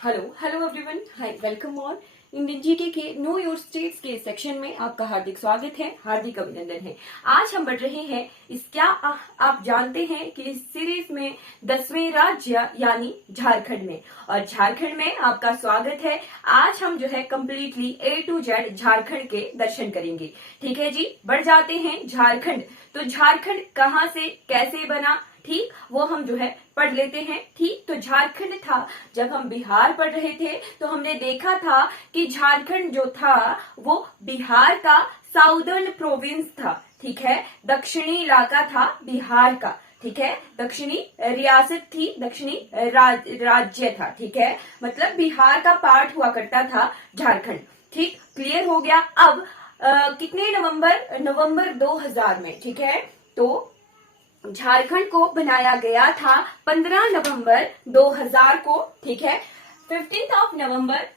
Hello hello everyone, hi, welcome on Indian GK के know your states के section में आपका हार्दिक स्वागत है, हार्दिक अभिनंदन है। आज हम बढ़ रहे हैं क्या आप जानते हैं कि इस सीरीज में 10वें राज्य यानी झारखंड में, और झारखंड में आपका स्वागत है। आज हम जो है completely A to Z Jharkhand के दर्शन करेंगे। ठीक है जी, बढ़ जाते हैं झारखंड। तो झारखंड कहाँ से कैसे बना, ठीक, वो हम जो है पढ़ लेते हैं। ठीक, तो झारखंड था, जब हम बिहार पढ़ रहे थे तो हमने देखा था कि झारखंड जो था वो बिहार का साउदर्न प्रोविंस था। ठीक है, दक्षिणी इलाका था बिहार का। ठीक है, दक्षिणी रियासत थी, दक्षिणी राज्य था। ठीक है, मतलब बिहार का पार्ट हुआ करता था झारखंड। ठीक, क्लियर हो गया। अब कितने नवंबर 2000 में, ठीक है, तो झारखंड को बनाया गया था 15 नवंबर 2000 को। ठीक है, 15 नवंबर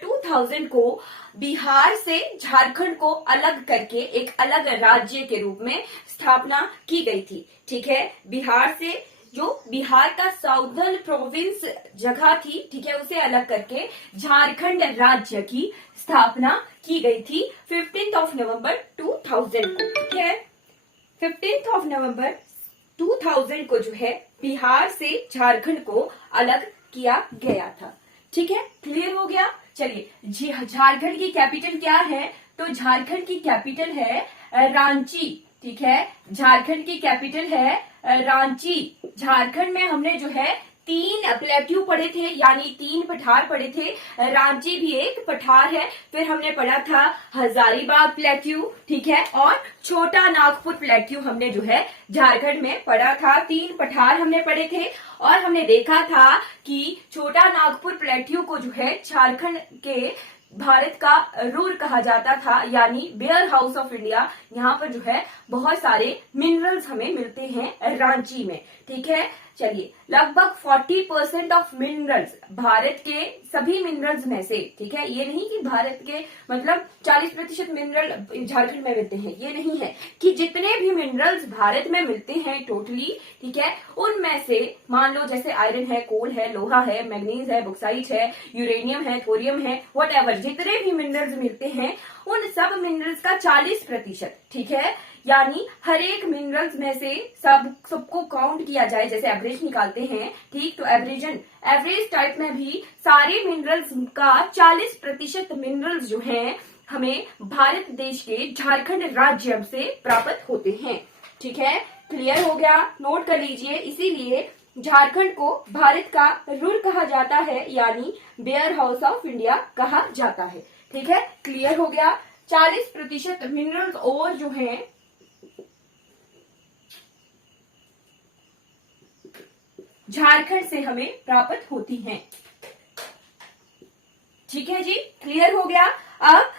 2000 को बिहार से झारखंड को अलग करके एक अलग राज्य के रूप में स्थापना की गई थी। ठीक है, बिहार से जो बिहार का साउदर्न प्रोविंस जगह थी, ठीक है, उसे अलग करके झारखंड राज्य की स्थापना की गई थी 15 नवंबर 2000 को। ठीक है, 15 नवंबर 2000 को जो है बिहार से झारखंड को अलग किया गया था। ठीक है, क्लियर हो गया। चलिए, झारखंड की कैपिटल क्या है? तो झारखंड की कैपिटल है रांची। ठीक है, झारखंड की कैपिटल है रांची। झारखंड में हमने जो है 3 प्लेट्यू पढ़े थे, यानी 3 पठार पढ़े थे। रांची भी एक पठार है। फिर हमने पढ़ा था हजारीबाग प्लेट्यू, ठीक है, और छोटा नागपुर प्लेट्यू हमने जो है झारखंड में पढ़ा था। 3 पठार हमने पढ़े थे और हमने देखा था कि छोटा नागपुर प्लेट्यू को जो है झारखंड के भारत का रूर कहा जाता था, यानी वेयर हाउस ऑफ इंडिया। यहाँ पर जो है बहुत सारे मिनरल्स हमें मिलते हैं रांची में। ठीक है, चलिए, लगभग 40% ऑफ मिनरल्स, भारत के सभी मिनरल्स में से, ठीक है, ये नहीं कि भारत के मतलब 40% मिनरल झारखंड में मिलते हैं, ये नहीं है कि जितने भी मिनरल्स भारत में मिलते हैं टोटली, ठीक है, उनमें से मान लो जैसे आयरन है, कोल है, लोहा है, मैग्नीज है, बॉक्साइट है, यूरेनियम है, थोरियम है, व्हाटएवर जितने भी मिनरल्स मिलते हैं उन सब मिनरल्स का 40%, ठीक है, यानी हर एक मिनरल्स में से सबको काउंट किया जाए, जैसे एवरेज निकालते हैं, ठीक, तो एवरेज टाइप में भी सारे मिनरल्स का 40% मिनरल्स जो हैं हमें भारत देश के झारखंड राज्य से प्राप्त होते हैं। ठीक है, क्लियर हो गया, नोट कर लीजिए। इसीलिए झारखंड को भारत का रूर कहा जाता है, यानी वेयर हाउस ऑफ इंडिया कहा जाता है। ठीक है, क्लियर हो गया। 40% मिनरल्स और जो हैं झारखंड से हमें प्राप्त होती हैं। ठीक है जी, क्लियर हो गया। अब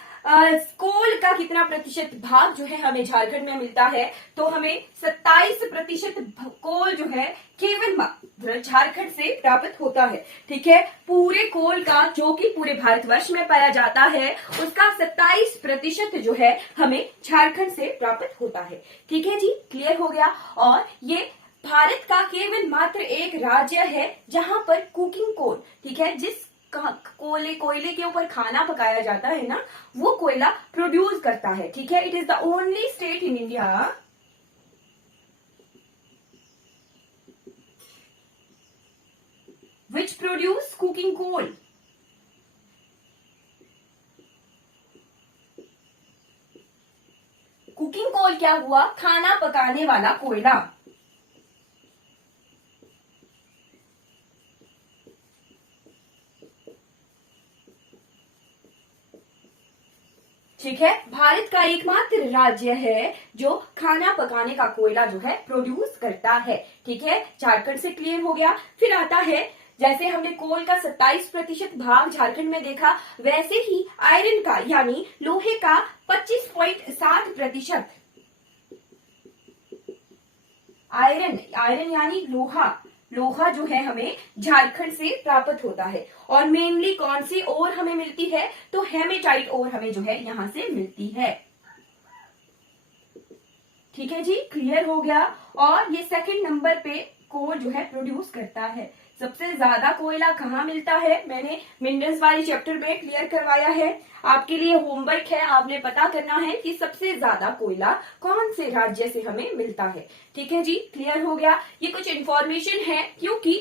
कोल का कितना प्रतिशत भाग जो है हमें झारखंड में मिलता है? तो हमें 27% कोल जो है केवल झारखंड से प्राप्त होता है। ठीक है, पूरे कोल का जो कि पूरे भारतवर्ष में पाया जाता है उसका 27% जो है हमें झारखंड से प्राप्त होता है। ठीक है जी, क्लियर हो गया। और ये भारत का केवल मात्र एक राज्य है जहां पर कुकिंग कोल, ठीक है, जिस कोयले के ऊपर खाना पकाया जाता है ना, वो कोयला प्रोड्यूस करता है। ठीक है, it is the only state in India which produce cooking coal. Cooking coal क्या हुआ? खाना पकाने वाला कोयला। ठीक है, भारत का एकमात्र राज्य है जो खाना पकाने का कोयला जो है प्रोड्यूस करता है। ठीक है, झारखंड से क्लियर हो गया। फिर आता है, जैसे हमने कोल का 27% भाग झारखंड में देखा, वैसे ही आयरन का यानी लोहे का 25.7%। आयरन यानी लोहा जो है हमें झारखंड से प्राप्त होता है। और मेनली कौन सी ओर हमें मिलती है? तो हेमेटाइट ओर हमें जो है यहां से मिलती है। ठीक है जी, क्लियर हो गया। और ये सेकंड नंबर पे को जो है प्रोड्यूस करता है। सबसे ज्यादा कोयला कहाँ मिलता है, मैंने मिनरल्स वाले चैप्टर में क्लियर करवाया है। आपके लिए होमवर्क है, आपने पता करना है कि सबसे ज्यादा कोयला कौन से राज्य से हमें मिलता है। ठीक है जी, क्लियर हो गया। ये कुछ इंफॉर्मेशन है क्योंकि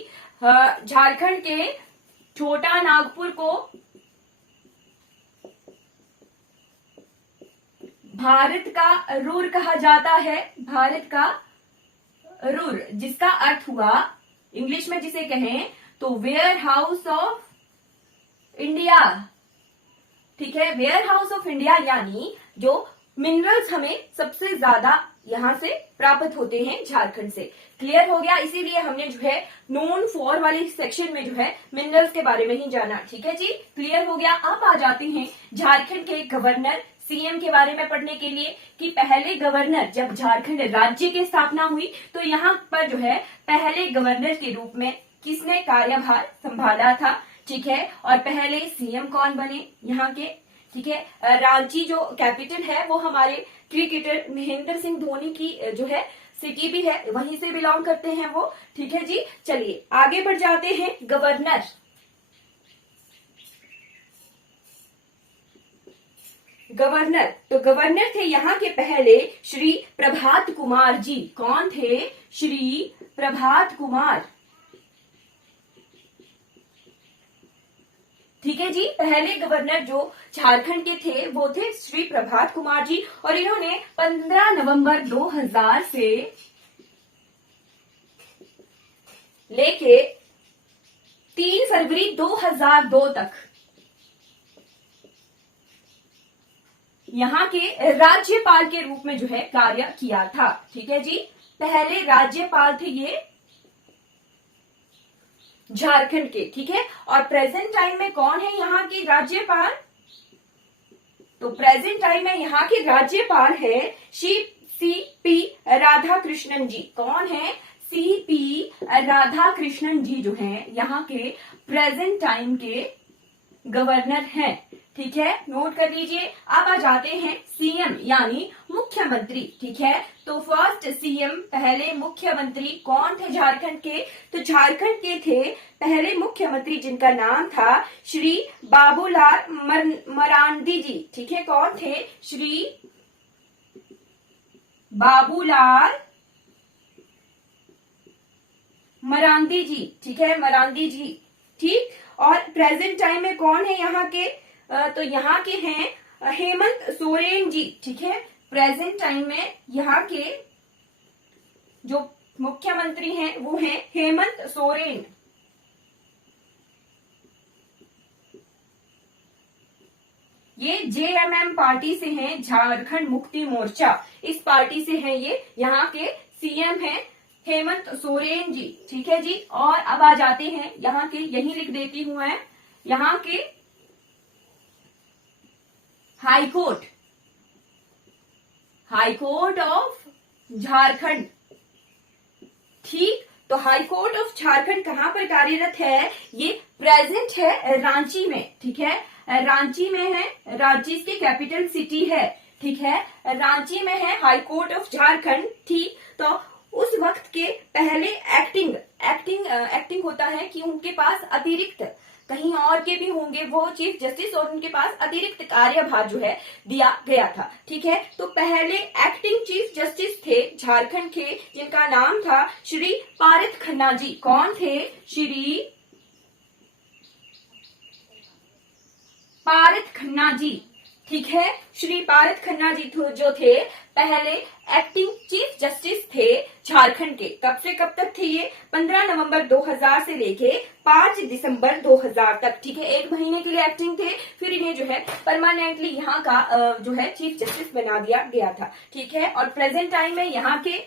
झारखंड के छोटा नागपुर को भारत का रूर कहा जाता है। भारत का रूर, जिसका अर्थ हुआ इंग्लिश में जिसे कहें तो वेयर हाउस ऑफ इंडिया। ठीक है, वेयर हाउस ऑफ इंडिया, यानी जो मिनरल्स हमें सबसे ज्यादा यहां से प्राप्त होते हैं झारखंड से। क्लियर हो गया, इसीलिए हमने जो है नोन फॉर वाले सेक्शन में जो है मिनरल्स के बारे में ही जाना। ठीक है जी, क्लियर हो गया। अब आ जाते हैं झारखंड के गवर्नर सीएम के बारे में पढ़ने के लिए कि पहले गवर्नर, जब झारखंड राज्य की स्थापना हुई तो यहाँ पर जो है पहले गवर्नर के रूप में किसने कार्यभार संभाला था। ठीक है, और पहले सीएम कौन बने यहाँ के। ठीक है, रांची जो कैपिटल है वो हमारे क्रिकेटर महेंद्र सिंह धोनी की जो है सिटी भी है, वहीं से बिलोंग करते हैं वो। ठीक है जी, चलिए आगे बढ़ जाते हैं। गवर्नर, गवर्नर तो गवर्नर थे यहाँ के पहले श्री प्रभात कुमार जी। कौन थे, श्री प्रभात कुमार। ठीक है जी, पहले गवर्नर जो झारखंड के थे वो थे श्री प्रभात कुमार जी, और इन्होंने 15 नवंबर 2000 से लेके 3 फरवरी 2002 तक यहाँ के राज्यपाल के रूप में जो है कार्य किया था। ठीक है जी, पहले राज्यपाल थे ये झारखंड के। ठीक है, और प्रेजेंट टाइम में कौन है यहाँ के राज्यपाल, तो प्रेजेंट टाइम में यहाँ के राज्यपाल है CP राधाकृष्णन जी। कौन है, CP राधाकृष्णन जी जो हैं यहाँ के प्रेजेंट टाइम के गवर्नर हैं। ठीक है, नोट कर लीजिए। अब आ जाते हैं सीएम यानी मुख्यमंत्री। ठीक है, तो फर्स्ट सीएम, पहले मुख्यमंत्री कौन थे झारखंड के, तो झारखंड के थे पहले मुख्यमंत्री जिनका नाम था श्री बाबूलाल मरांडी जी। ठीक है, कौन थे, श्री बाबूलाल मरांडी जी। ठीक है, मरांडी जी। ठीक, और प्रेजेंट टाइम में कौन है यहाँ के, तो यहाँ के हैं हेमंत सोरेन जी। ठीक है, प्रेजेंट टाइम में यहाँ के जो मुख्यमंत्री हैं वो हैं हेमंत सोरेन। ये JMM पार्टी से हैं, झारखंड मुक्ति मोर्चा, इस पार्टी से हैं ये। यहाँ के सीएम हैं हेमंत सोरेन जी। ठीक है जी, और अब आ जाते हैं यहाँ के, यही लिख देती हूं मैं, यहाँ के हाईकोर्ट, हाईकोर्ट ऑफ झारखंड। ठीक, तो हाईकोर्ट ऑफ झारखंड कहाँ पर कार्यरत है, ये प्रेजेंट है रांची में। ठीक है, रांची में है, रांची की कैपिटल सिटी है। ठीक है, रांची में है हाईकोर्ट ऑफ झारखंड। ठीक, तो उस वक्त के पहले एक्टिंग होता है कि उनके पास अतिरिक्त, कहीं और के भी होंगे वो चीफ जस्टिस, और उनके पास अतिरिक्त कार्यभार जो है दिया गया था। ठीक है, तो पहले एक्टिंग चीफ जस्टिस थे झारखंड के जिनका नाम था श्री पारस खन्ना जी। कौन थे, श्री पारस खन्ना जी। ठीक है, श्री पारस खन्ना जी जो थे पहले एक्टिंग चीफ जस्टिस थे झारखंड के। कब से कब तक थे ये, 15 नवंबर 2000 से लेके 5 दिसंबर 2000 तक। ठीक है, 1 महीने के लिए एक्टिंग थे, फिर इन्हें जो है परमानेंटली यहाँ का जो है चीफ जस्टिस बना दिया गया था। ठीक है, और प्रेजेंट टाइम में यहाँ के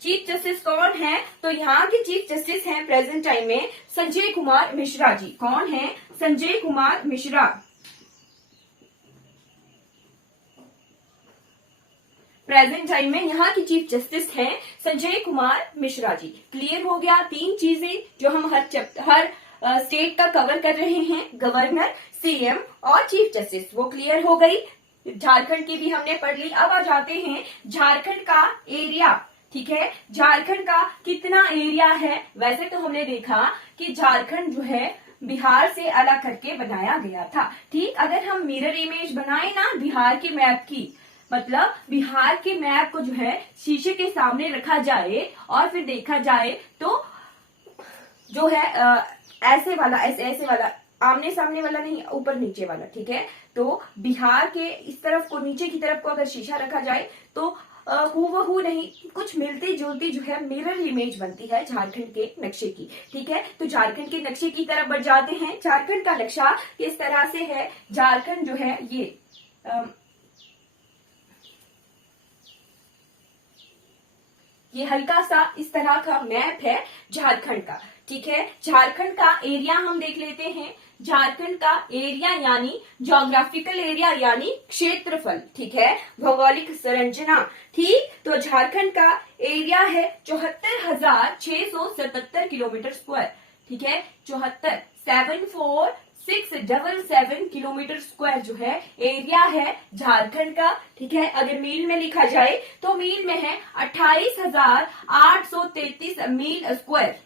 चीफ जस्टिस कौन है, तो यहाँ के चीफ जस्टिस हैं प्रेजेंट टाइम में संजय कुमार मिश्रा जी। कौन है, संजय कुमार मिश्रा। प्रेजेंट टाइम में यहाँ की चीफ जस्टिस हैं संजय कुमार मिश्रा जी। क्लियर हो गया, 3 चीजें जो हम हर स्टेट का कवर कर रहे हैं, गवर्नर, सीएम और चीफ जस्टिस, वो क्लियर हो गई। झारखंड की भी हमने पढ़ ली। अब आ जाते हैं झारखंड का एरिया। ठीक है। झारखंड का कितना एरिया है? वैसे तो हमने देखा कि झारखंड जो है बिहार से अलग करके बनाया गया था। ठीक, अगर हम मिरर इमेज बनाए ना बिहार के मैप की, मतलब बिहार के मैप को जो है शीशे के सामने रखा जाए और फिर देखा जाए तो जो है ऐसे वाला, ऐसे वाला, आमने सामने वाला नहीं, ऊपर नीचे वाला, ठीक है। तो बिहार के इस तरफ को, नीचे की तरफ को अगर शीशा रखा जाए तो हूबहू नहीं, कुछ मिलती जुलती जो है मिरर इमेज बनती है झारखंड के नक्शे की। ठीक है, तो झारखंड के नक्शे की तरफ बढ़ जाते हैं। झारखंड का नक्शा किस तरह से है? झारखंड जो है ये हल्का सा इस तरह का मैप है झारखंड का। ठीक है, झारखंड का एरिया हम देख लेते हैं। झारखंड का एरिया यानी ज्योग्राफिकल एरिया यानी क्षेत्रफल, ठीक है, भौगोलिक संरचना। ठीक, तो झारखंड का एरिया है 74,677 किलोमीटर स्क्वायर। ठीक है, 74,747 किलोमीटर स्क्वायर जो है एरिया है झारखंड का। ठीक है, अगर मील में लिखा जाए तो मील में है 28,833 मील स्क्वायर।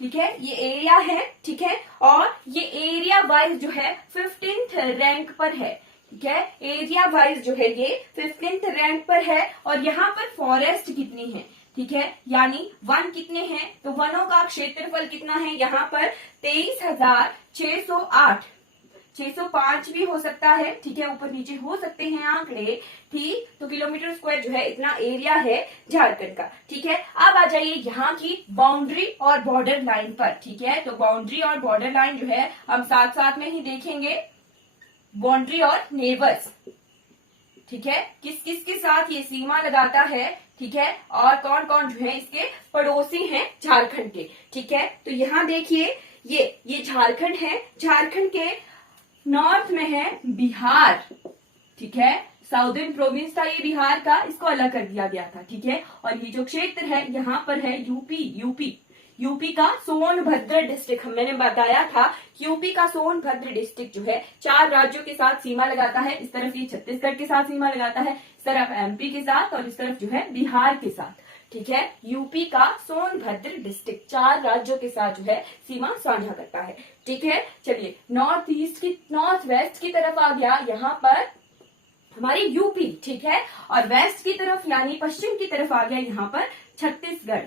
ठीक है, ये एरिया है। ठीक है, और ये एरिया वाइज जो है 15th रैंक पर है। ठीक है, एरिया वाइज जो है ये 15th रैंक पर है। और यहाँ पर फॉरेस्ट कितनी है? ठीक है, यानी वन कितने हैं? तो वनों का क्षेत्रफल कितना है यहाँ पर? 23,608। 605 भी हो सकता है। ठीक है, ऊपर नीचे हो सकते हैं आंकड़े। ठीक, तो किलोमीटर स्क्वायर जो है इतना एरिया है झारखंड का। ठीक है, अब आ जाइए यहाँ की बाउंड्री और बॉर्डर लाइन पर। ठीक है, तो बाउंड्री और बॉर्डर लाइन जो है हम साथ साथ में ही देखेंगे। बाउंड्री और नेबर्स, ठीक है, किस किस के साथ ये सीमा लगाता है। ठीक है, और कौन कौन जो है इसके पड़ोसी हैं झारखंड के। ठीक है, तो यहाँ देखिए ये झारखंड है। झारखंड के नॉर्थ में है बिहार। ठीक है, साउदर्न प्रोविंस था ये बिहार का, इसको अलग कर दिया गया था। ठीक है, और ये जो क्षेत्र है यहाँ पर है यूपी का सोनभद्र डिस्ट्रिक्ट। मैंने बताया था यूपी का सोनभद्र डिस्ट्रिक्ट जो है 4 राज्यों के साथ सीमा लगाता है। इस तरफ ये छत्तीसगढ़ के साथ सीमा लगाता है, इस तरफ एमपी के साथ, और इस तरफ जो है बिहार के साथ। ठीक है, यूपी का सोनभद्र डिस्ट्रिक्ट 4 राज्यों के साथ जो है सीमा साझा करता है। ठीक है, चलिए नॉर्थ वेस्ट की तरफ आ गया यहाँ पर हमारी यूपी। ठीक है, और वेस्ट की तरफ यानी पश्चिम की तरफ आ गया यहाँ पर छत्तीसगढ़।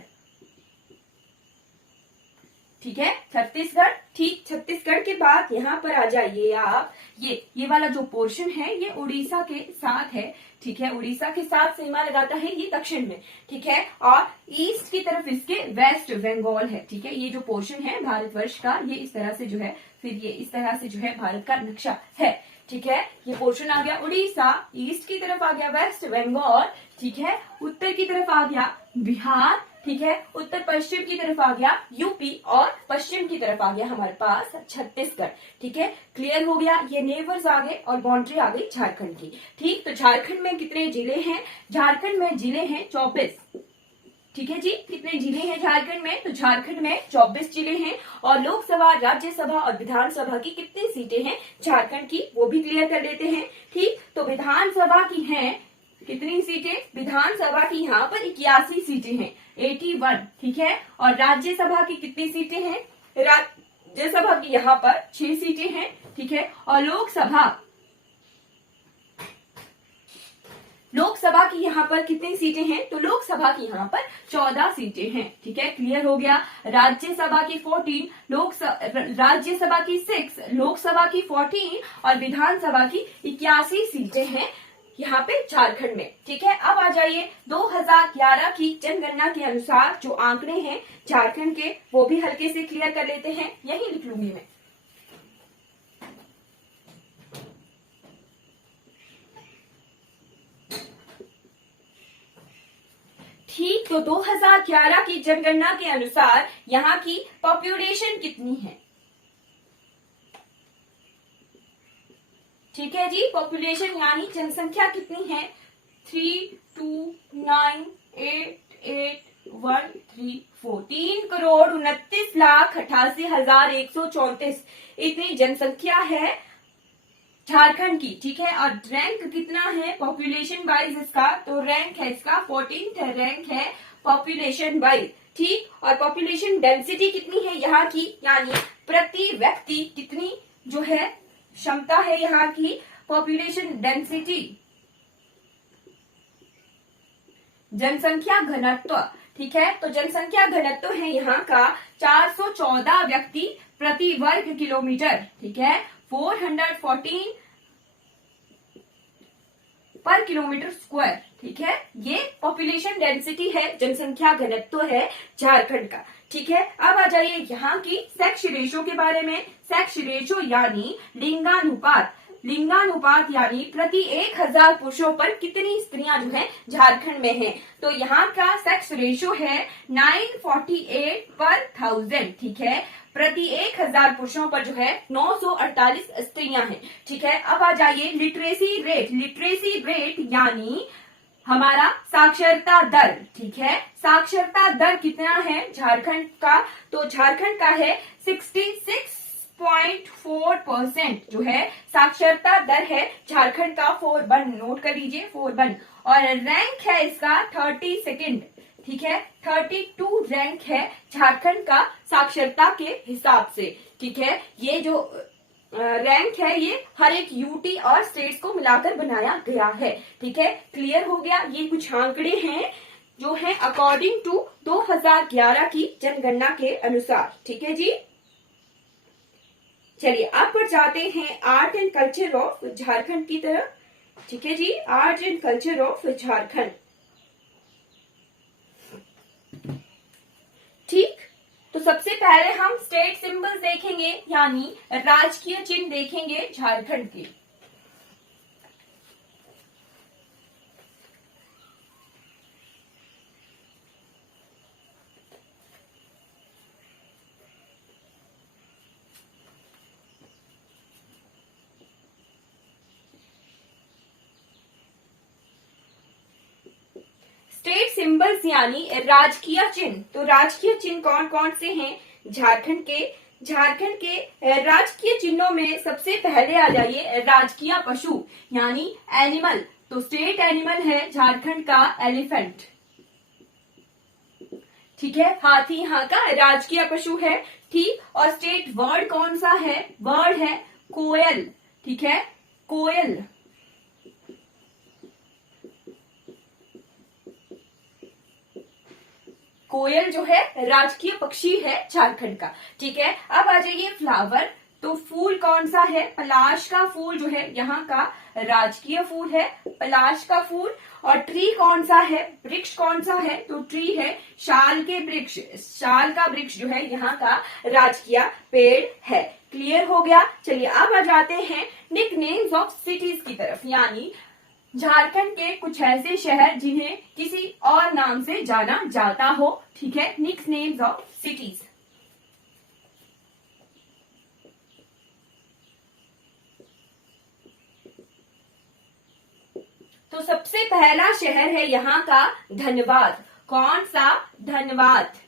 ठीक है, छत्तीसगढ़। ठीक, छत्तीसगढ़ के बाद यहाँ पर आ जाइए आप, ये वाला जो पोर्शन है ये उड़ीसा के साथ है। ठीक है, उड़ीसा के साथ सीमा लगाता है ये दक्षिण में। ठीक है, और ईस्ट की तरफ इसके वेस्ट बंगाल है। ठीक है, ये जो पोर्शन है भारतवर्ष का ये इस तरह से जो है, फिर ये इस तरह से जो है भारत का नक्शा है। ठीक है, ये पोर्शन आ गया उड़ीसा, ईस्ट की तरफ आ गया वेस्ट बंगाल। ठीक है, उत्तर की तरफ आ गया बिहार। ठीक है, उत्तर पश्चिम की तरफ आ गया यूपी, और पश्चिम की तरफ आ गया हमारे पास छत्तीसगढ़। ठीक है, क्लियर हो गया। ये नेबर्स आ गए और बाउंड्री आ गई झारखंड की। ठीक, तो झारखंड में कितने जिले हैं? झारखंड में जिले हैं 24। ठीक है जी, कितने जिले हैं झारखंड में? तो झारखंड में 24 जिले हैं। और लोकसभा, राज्यसभा और विधानसभा की कितनी सीटें हैं झारखंड की, वो भी क्लियर कर लेते हैं। ठीक, तो विधानसभा की हैं कितनी सीटें? विधानसभा की यहाँ पर 81 सीटें हैं, 81। ठीक है, और राज्यसभा की कितनी सीटें हैं? राज्यसभा की यहाँ पर 6 सीटें हैं। ठीक है, और लोकसभा की यहाँ पर कितनी सीटें हैं? तो लोकसभा की यहाँ पर 14 सीटें हैं। ठीक है, क्लियर हो गया। राज्यसभा की 14, राज्यसभा की 6, लोकसभा की 14 और विधानसभा की 81 सीटें हैं यहाँ पे झारखंड में। ठीक है, अब आ जाइए 2011 की जनगणना के अनुसार जो आंकड़े हैं झारखंड के, वो भी हल्के से क्लियर कर लेते हैं। यही लिख लूंगी मैं। ठीक, तो 2011 की जनगणना के अनुसार यहाँ की पॉपुलेशन कितनी है? ठीक है जी, पॉपुलेशन यानी जनसंख्या कितनी है? 3298813 3,29,88,134 इतनी जनसंख्या है झारखंड की, ठीक है। और रैंक कितना है पॉपुलेशन वाइज इसका, तो रैंक है इसका 14th रैंक है पॉपुलेशन वाइज, ठीक। और पॉपुलेशन डेंसिटी कितनी है यहाँ की, यानी प्रति व्यक्ति कितनी जो है क्षमता है यहाँ की, पॉपुलेशन डेंसिटी, जनसंख्या घनत्व, ठीक है। तो जनसंख्या घनत्व है यहाँ का 414 व्यक्ति प्रति वर्ग किलोमीटर, ठीक है। 414 पर किलोमीटर स्क्वायर, ठीक है। ये पॉपुलेशन डेंसिटी है, जनसंख्या घनत्व है झारखंड का, ठीक है। अब आ जाइए यहाँ की सेक्स रेशो के बारे में। सेक्स रेशो यानी लिंगानुपात, लिंगानुपात यानी प्रति 1000 पुरुषों पर कितनी स्त्रियां जो है झारखंड में हैं। तो यहाँ का सेक्स रेशो है 948 पर 1000, ठीक है। प्रति 1000 पुरुषों पर जो है 948 स्त्रियां हैं, ठीक है। अब आ जाइए लिटरेसी रेट, लिटरेसी रेट यानी हमारा साक्षरता दर, ठीक है। साक्षरता दर कितना है झारखंड का, तो झारखंड का है 66.4% जो है साक्षरता दर है झारखंड का। 4 नोट कर लीजिए, 4 और रैंक है इसका 32nd, ठीक है। 32 रैंक है झारखंड का साक्षरता के हिसाब से, ठीक है। ये जो रैंक है ये हर एक यूटी और स्टेट्स को मिलाकर बनाया गया है, ठीक है। क्लियर हो गया। ये कुछ आंकड़े हैं जो है अकॉर्डिंग टू 2011 की जनगणना के अनुसार, ठीक है जी। चलिए अब बढ़ जाते हैं art and culture of Jharkhand की तरफ, ठीक है जी। Art and culture of Jharkhand, ठीक। तो सबसे पहले हम स्टेट सिंबल्स देखेंगे, यानी राजकीय चिन्ह देखेंगे झारखंड के। स्टेट सिंबल्स यानी राजकीय चिन्ह। तो राजकीय चिन्ह कौन कौन से हैं झारखंड के? झारखंड के राजकीय चिन्हों में सबसे पहले आ जाइए राजकीय पशु यानी एनिमल। तो स्टेट एनिमल है झारखंड का एलिफेंट, ठीक है। हाथी यहाँ का राजकीय पशु है, ठीक। और स्टेट वर्ड कौन सा है? वर्ड है कोयल, ठीक है, कोयल। कोयल जो है राजकीय पक्षी है झारखंड का, ठीक है। अब आ जाइए फ्लावर। तो फूल कौन सा है? पलाश का फूल जो है यहाँ का राजकीय फूल है, पलाश का फूल। और ट्री कौन सा है? वृक्ष कौन सा है? तो ट्री है शाल के वृक्ष, शाल का वृक्ष जो है यहाँ का राजकीय पेड़ है। क्लियर हो गया। चलिए अब आ जाते हैं निक नेम्स ऑफ सिटीज की तरफ, यानी झारखंड के कुछ ऐसे शहर जिन्हें किसी और नाम से जाना जाता हो, ठीक है। Nick names of cities. तो सबसे पहला शहर है यहाँ का धनबाद। कौन सा? धनबाद।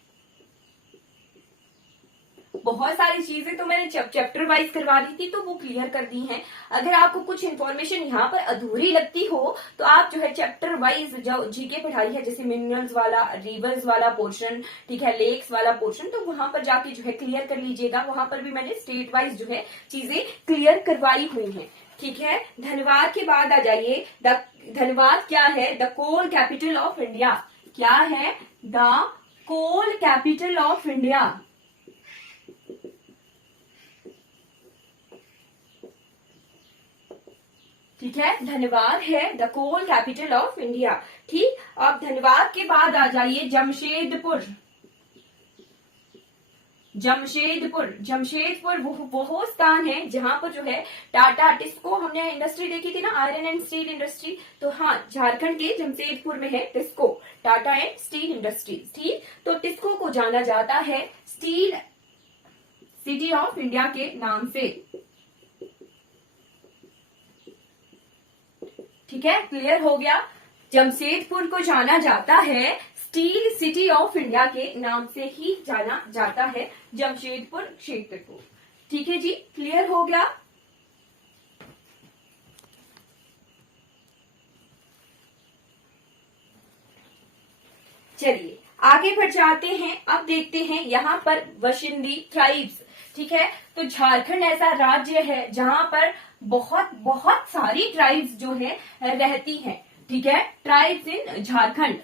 बहुत सारी चीजें तो मैंने चैप्टर वाइज करवा दी थी, तो वो क्लियर कर दी हैं। अगर आपको कुछ इन्फॉर्मेशन यहाँ पर अधूरी लगती हो तो आप जो है चैप्टर वाइज जो जीके पढ़ाई है, जैसे मिनरल्स वाला, रिवर्स वाला पोर्शन, ठीक है, लेक्स वाला पोर्शन, तो वहां पर जाके जो है क्लियर कर लीजिएगा। वहां पर भी मैंने स्टेट वाइज जो है चीजें क्लियर करवाई हुई है, ठीक है। धनबाद के बाद आ जाइए धनबाद क्या है? The coal capital of India. क्या है? The coal capital of India, ठीक है। धनबाद है the coal capital of India, ठीक। अब धनबाद के बाद आ जाइए जमशेदपुर। जमशेदपुर, जमशेदपुर वो स्थान है जहां पर जो है टाटा टिस्को, हमने इंडस्ट्री देखी थी ना, आयरन एंड स्टील इंडस्ट्री। तो हाँ, झारखंड के जमशेदपुर में है TISCO, Tata and steel industries, ठीक। तो टिस्को को जाना जाता है स्टील सिटी ऑफ इंडिया के नाम से, ठीक है। क्लियर हो गया। जमशेदपुर को जाना जाता है स्टील सिटी ऑफ इंडिया के नाम से ही जाना जाता है जमशेदपुर क्षेत्र को, ठीक है जी। क्लियर हो गया। चलिए आगे बढ़ जाते हैं। अब देखते हैं यहाँ पर वशिंदी ट्राइब्स। ठीक है, तो झारखंड ऐसा राज्य है जहां पर बहुत बहुत सारी ट्राइब्स जो है रहती हैं। ठीक है, ट्राइब्स इन झारखंड।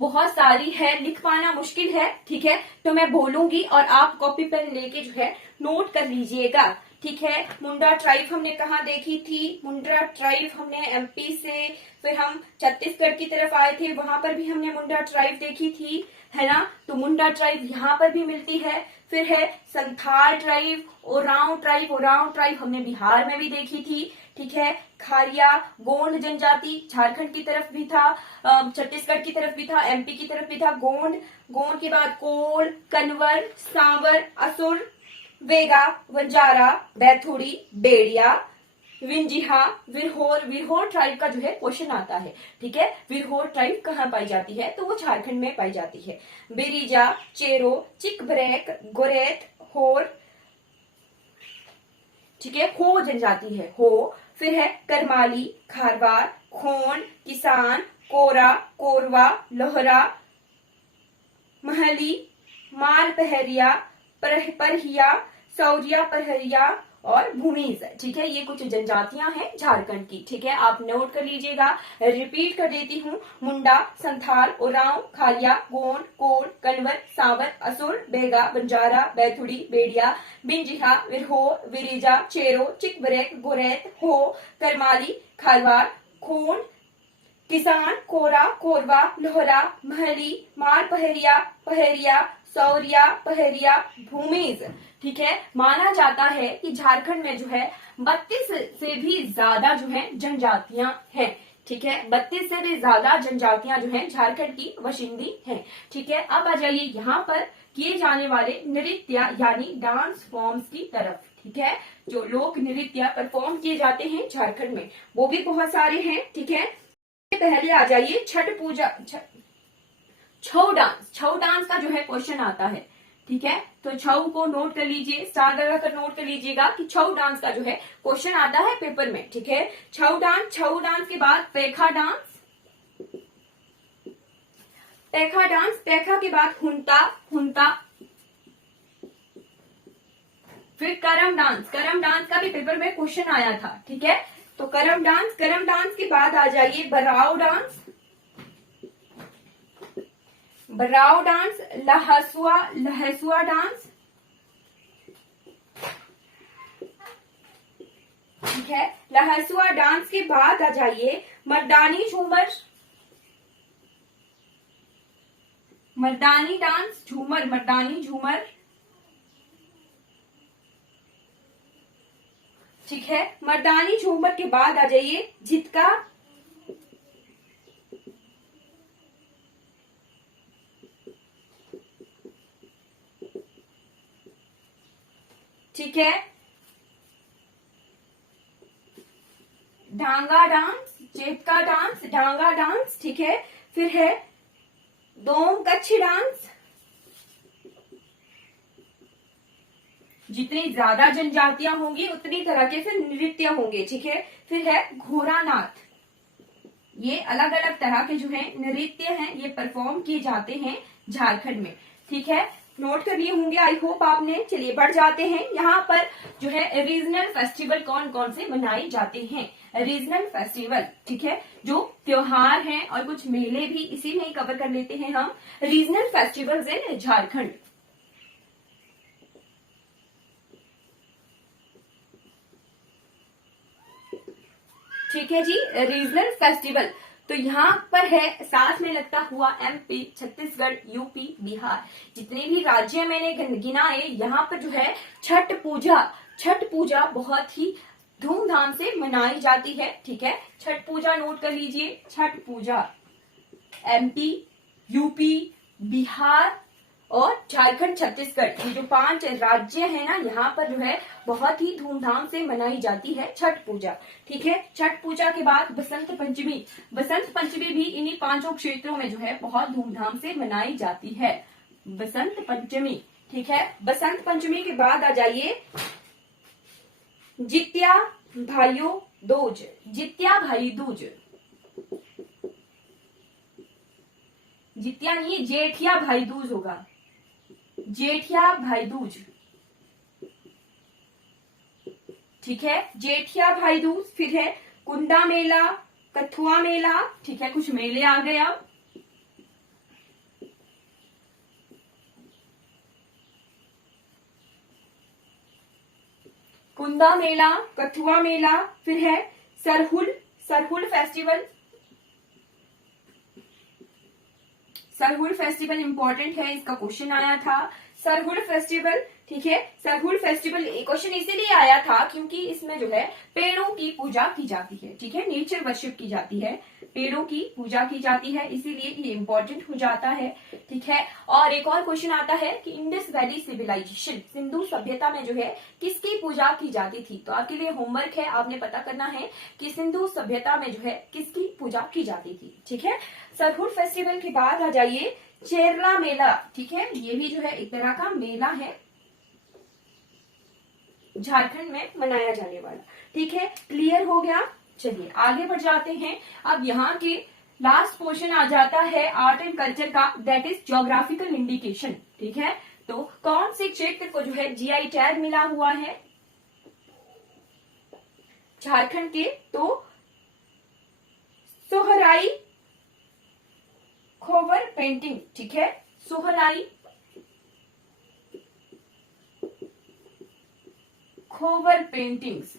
बहुत सारी है, लिख पाना मुश्किल है। ठीक है, तो मैं बोलूंगी और आप कॉपी पेन लेके जो है नोट कर लीजिएगा। ठीक है, मुंडा ट्राइब हमने कहाँ देखी थी? मुंडा ट्राइब हमने एमपी से, फिर हम छत्तीसगढ़ की तरफ आए थे, वहां पर भी हमने मुंडा ट्राइब देखी थी, है ना। तो मुंडा ट्राइब यहाँ पर भी मिलती है। फिर है Santhal tribe, Oram tribe. Oram tribe हमने बिहार में भी देखी थी। ठीक है, खारिया, गोंड जनजाति झारखंड की तरफ भी था, छत्तीसगढ़ की तरफ भी था, एमपी की तरफ भी था। गोंड, गोंड के बाद कोल, कन्वर, सांवर, असुर, वेगा, वंजारा, बैथुड़ी, बेड़िया, विंजिहा, विरहोर। विरहोर ट्राइब का जो है क्वेश्चन आता है। ठीक है, विरहोर ट्राइब कहाँ पाई जाती है? तो वो झारखंड में पाई जाती है। बिरिजा, चेरो, चिकबरेक, गोरेत, होर। ठीक है, हो जनजाति है, हो। फिर है करमाली, खारवार, खोन, किसान, कोरा, कोरवा, लोहरा, महली, माल पहरिया, परहिया, सौरिया परहरिया और भूमिज। ठीक है, ये कुछ जनजातियां हैं झारखंड की। ठीक है, आप नोट कर लीजिएगा। रिपीट कर देती हूँ। मुंडा, संथाल, ओरांव, खालिया, गोंड, कोल, कन्वर, सांवर, असुर, बेगा, बंजारा, बैथुड़ी, बेड़िया, बिंजिहा, विरहोर, विरिजा, चेरो, चिकबरेक, गोरेत, हो, करमाली, खारवार, खून, किसान, कोरा, कोरवा, लोहरा, महली, माल पहरिया, पहरिया, सौरिया, पहरिया, भूमिज। ठीक है, माना जाता है कि झारखंड में जो है 32 से भी ज्यादा जो है जनजातियां हैं। ठीक है, 32 से भी ज्यादा जनजातियां जो हैं झारखंड की वशिंदी हैं। ठीक है, अब आ जाइए यहाँ पर किए जाने वाले नृत्य यानी डांस फॉर्म्स की तरफ। ठीक है, जो लोक नृत्य परफॉर्म किए जाते हैं झारखंड में वो भी बहुत सारे हैं। ठीक है, पहले आ जाइए छठ पूजा, छऊ डांस। छऊ डांस का जो है क्वेश्चन आता है। ठीक है, तो छऊ को नोट कर लीजिए, स्टार लगाकर नोट कर लीजिएगा कि छऊ डांस का जो है क्वेश्चन आता है पेपर में। ठीक है, छऊ डांस। छऊ डांस के बाद पेखा डांस, पेखा डांस। पेखा के बाद हुंता, हुंता। फिर करम डांस। करम डांस का भी पेपर में क्वेश्चन आया था। ठीक है, तो करम डांस। करम डांस के बाद आ जाइए बराव डांस, बराव डांस। लहसुआ, लहसुआ डांस। ठीक है, लहसुआ डांस के बाद आ जाइए मर्दानी झूमर, मर्दानी डांस, झूमर, मर्दानी झूमर। ठीक है, मर्दानी झूमर के बाद आ जाइए झिटका, ठीक है, डांगा डांस, चेटका डांस, डांगा डांस। ठीक है, फिर है दोम कच्छ डांस। जितनी ज्यादा जनजातियां होंगी उतनी तरह के फिर नृत्य होंगे। ठीक है, फिर है घोड़ा नाथ। ये अलग अलग तरह के जो है नृत्य हैं, ये परफॉर्म किए जाते हैं झारखंड में। ठीक है, नोट कर लिए होंगे आई होप आपने। चलिए बढ़ जाते हैं। यहाँ पर जो है रीजनल फेस्टिवल कौन कौन से मनाए जाते हैं। रीजनल फेस्टिवल, ठीक है, जो त्योहार हैं और कुछ मेले भी इसी में ही कवर कर लेते हैं हम। Regional festivals in Jharkhand. ठीक है जी, रीजनल फेस्टिवल तो यहाँ पर है साथ में लगता हुआ एमपी, छत्तीसगढ़, यूपी, बिहार। जितने भी राज्य मैंने गिनाए यहाँ पर जो है छठ पूजा, छठ पूजा बहुत ही धूमधाम से मनाई जाती है। ठीक है, छठ पूजा नोट कर लीजिए। छठ पूजा एमपी, यूपी, बिहार और झारखंड, छत्तीसगढ़, ये जो 5 राज्य है ना, यहाँ पर जो है बहुत ही धूमधाम से मनाई जाती है छठ पूजा। ठीक है, छठ पूजा के बाद बसंत पंचमी। बसंत पंचमी भी इन्हीं 5 क्षेत्रों में जो है बहुत धूमधाम से मनाई जाती है, बसंत पंचमी। ठीक है, बसंत पंचमी के बाद आ जाइए जित्या भाइयों दूज, जित्या भाई दूज, जित्या नहीं, जेठिया भाई दूज होगा, जेठिया भाई दूज, ठीक है, जेठिया भाई दूज। फिर है कुंदा मेला, कथुआ मेला, ठीक है, कुछ मेले आ गए अब। कुंदा मेला, कथुआ मेला। फिर है Sarhul, Sarhul festival, Sarhul festival important है, इसका क्वेश्चन आया था। सरहुल फेस्टिवल, ठीक है, सरहुल फेस्टिवल क्वेश्चन इसीलिए आया था क्योंकि इसमें जो है पेड़ों की पूजा की जाती है, ठीक है, नेचर वर्शिप की जाती है, पेड़ों की पूजा की जाती है, इसीलिए ये इंपॉर्टेंट हो जाता है, ठीक है। और एक और क्वेश्चन आता है कि इंडस वैली सिविलाइजेशन, सिंधु सभ्यता में जो है किसकी पूजा की जाती थी। तो आपके लिए होमवर्क है, आपने पता करना है कि सिंधु सभ्यता में जो है किसकी पूजा की जाती थी, ठीक है। सरहुल फेस्टिवल के बाद आ जाइए चेरला मेला, ठीक है, ये भी जो है एक तरह का मेला है, झारखंड में मनाया जाने वाला, ठीक है, क्लियर हो गया। चलिए आगे बढ़ जाते हैं। अब यहाँ के लास्ट पोर्शन आ जाता है आर्ट एंड कल्चर का, दैट इज ज्योग्राफिकल इंडिकेशन, ठीक है। तो कौन से क्षेत्र को जो है जीआई टैग मिला हुआ है झारखंड के, तो सोहराई खोवर पेंटिंग, ठीक है, सोहराई खोवर पेंटिंग्स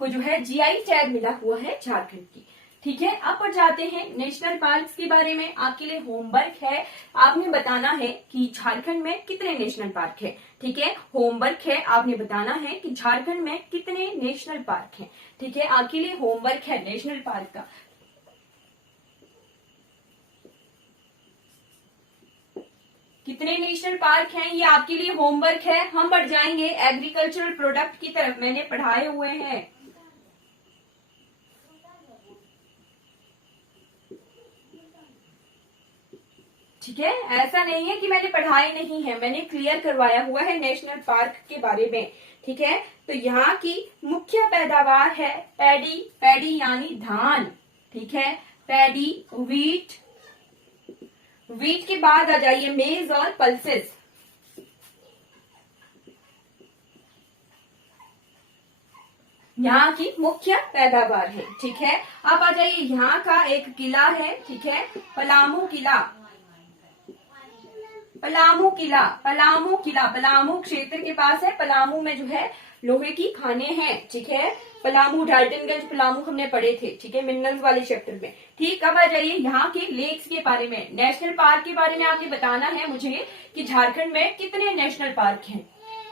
को जो है जीआई टैग मिला हुआ है झारखंड की, ठीक है। अब पर जाते हैं नेशनल पार्क्स के बारे में। आपके लिए होमवर्क है, आपने बताना है कि झारखंड में कितने नेशनल पार्क है, ठीक है, होमवर्क है, आपने बताना है कि झारखंड में कितने नेशनल पार्क हैं, ठीक है, आपके लिए होमवर्क है नेशनल पार्क का। कितने नेशनल पार्क हैं ये आपके लिए होमवर्क है। हम बढ़ जाएंगे एग्रीकल्चरल प्रोडक्ट की तरफ, मैंने पढ़ाए हुए हैं, ठीक है, ऐसा नहीं है कि मैंने पढ़ाए नहीं है, मैंने क्लियर करवाया हुआ है नेशनल पार्क के बारे में, ठीक है। तो यहाँ की मुख्य पैदावार है पैडी, पैडी यानी धान, ठीक है, पैडी, व्हीट, व्हीट के बाद आ जाइए मेज और पल्सेस, यहाँ की मुख्य पैदावार है, ठीक है। अब आ जाइए यहाँ का एक किला है, ठीक है, पलामू किला, पलामू किला, पलामू किला, पलामू क्षेत्र के पास है, पलामू में जो है लोहे की खाने हैं, ठीक है, पलामू, डाल्टनगंज, पलामू हमने पढ़े थे, ठीक है, मिनरल्स वाले चैप्टर में, ठीक। अब आ जाइए यहाँ के लेक्स के बारे में, नेशनल पार्क के बारे में आपने बताना है मुझे कि झारखंड में कितने नेशनल पार्क हैं,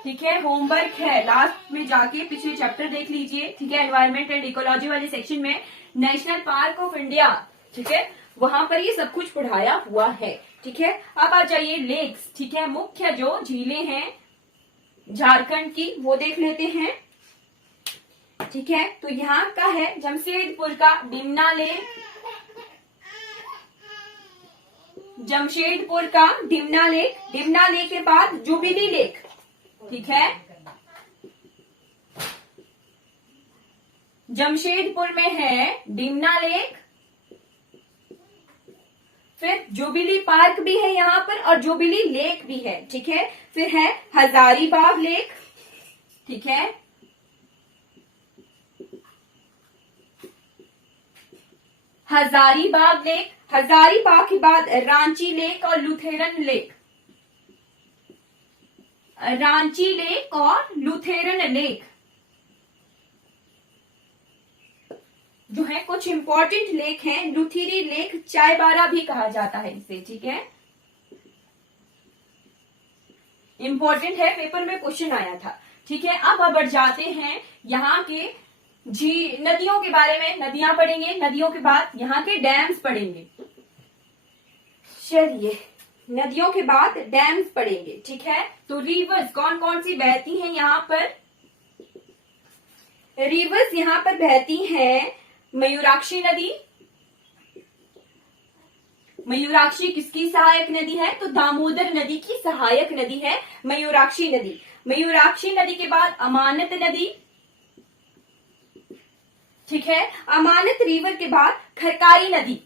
ठीक है, होमवर्क है, लास्ट में जाके पिछले चैप्टर देख लीजिए, ठीक है, एनवायरमेंट एंड इकोलॉजी वाले सेक्शन में नेशनल पार्क ऑफ इंडिया, ठीक है, वहां पर ये सब कुछ पढ़ाया हुआ है, ठीक है। अब आ जाइए लेक्स, ठीक है, मुख्य जो झीलें हैं झारखंड की वो देख लेते हैं, ठीक है। तो यहाँ का है जमशेदपुर का डिमना लेक, जमशेदपुर का डिमना लेक, डिमना लेक के बाद जुबिली लेक, ठीक है, जमशेदपुर में है डिमना लेक, फिर जुबिली पार्क भी है यहाँ पर और जुबिली लेक भी है, ठीक है। फिर है हजारीबाग लेक, ठीक है, हजारीबाग लेक, हजारीबाग के बाद रांची लेक और लुथेरन लेक, रांची लेक और लुथेरन लेक जो है कुछ इंपॉर्टेंट लेक हैं। लुथेरी लेक चायबारा भी कहा जाता है इसे, ठीक है, इंपॉर्टेंट है, पेपर में क्वेश्चन आया था, ठीक है। अब बढ़ जाते हैं यहाँ के नदियों के बारे में, नदियां पढ़ेंगे, नदियों के बाद यहाँ के डैम्स पढ़ेंगे, चलिए नदियों के बाद डैम्स पढ़ेंगे, ठीक है। तो रिवर्स कौन कौन सी बहती हैं यहाँ पर, रिवर्स यहाँ पर बहती हैं मयूराक्षी नदी, मयूराक्षी किसकी सहायक नदी है, तो दामोदर नदी की सहायक नदी है मयूराक्षी नदी। मयूराक्षी नदी के बाद अमानत नदी, ठीक है। अमानत रिवर के बाद खरकाई नदी।